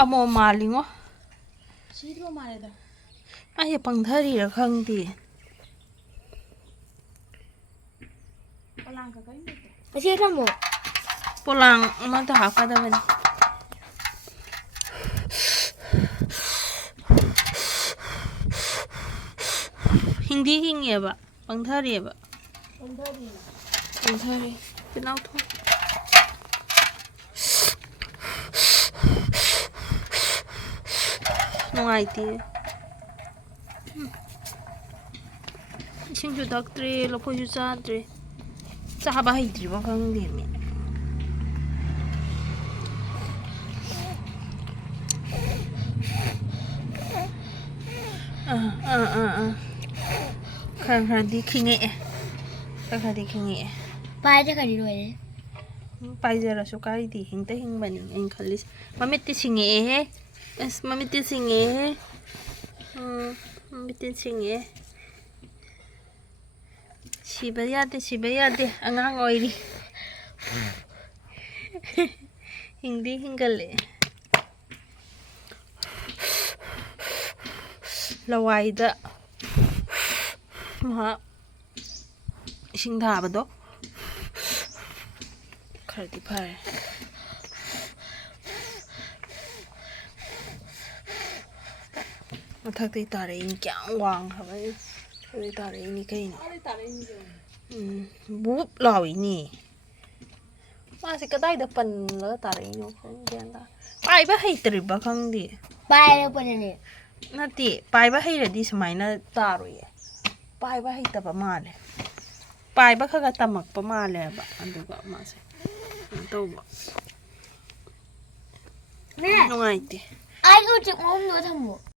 ꯑꯃꯣ ꯃꯥꯜꯂꯤꯉꯣ ꯁꯤꯗ꯭ꯔꯣ ꯃꯥꯜꯂꯦꯗ ꯑꯩꯁꯦ ꯄꯪꯊꯔꯤꯔ ꯈꯪꯗꯦ ꯄꯣꯂꯥꯡ ꯀꯔꯤꯝ ꯂꯩꯇꯦ ꯑꯁꯤ ꯊꯝꯃꯣ ꯄꯣꯂꯥꯡ ꯑꯃꯗ ꯍꯥꯞꯀꯗꯕꯅꯤ ꯍꯤꯡꯗꯤ ꯍꯤꯡꯉꯦꯕ ꯄꯪꯊꯔꯤꯑꯕ ꯄꯪꯊꯔꯤ ꯄꯤꯅꯥꯎ ꯊꯣꯡ ꯅꯨꯡꯉꯥꯏꯇꯦ 이싱주 닭들이 러포주 짜들이 짜봐 이들이 뭐 강대미 khăn đi khi nghệ khăn đi khi nghệ bài cho cái rồi bây giờ là số cái thì hình tới hình mình anh khẩn lý mà biết tí xin nghệ he mà biết tí xin nghệ he biết tí xin nghệ 집에 해야 돼. 안강 어이리. 힘디 힘갈래. 라와이다. 마. 싱다바도. 그래도 팔. mathaktagi tare in kyang wang habai. Ơi tare ini kai ni. Búp lòi nè mà sẽ cái tay được phần lỡ tare nó không gian ta bài bác hay từ bác không đi bài đâu bên này nó thì bài bác hay là đi xem máy nó ta rồi bài bác hay tập mà này bài bác khác tập mặc mà này bạn ăn được mà sẽ đâu mà nè không ai thì ai có chịu ôm nữa thằng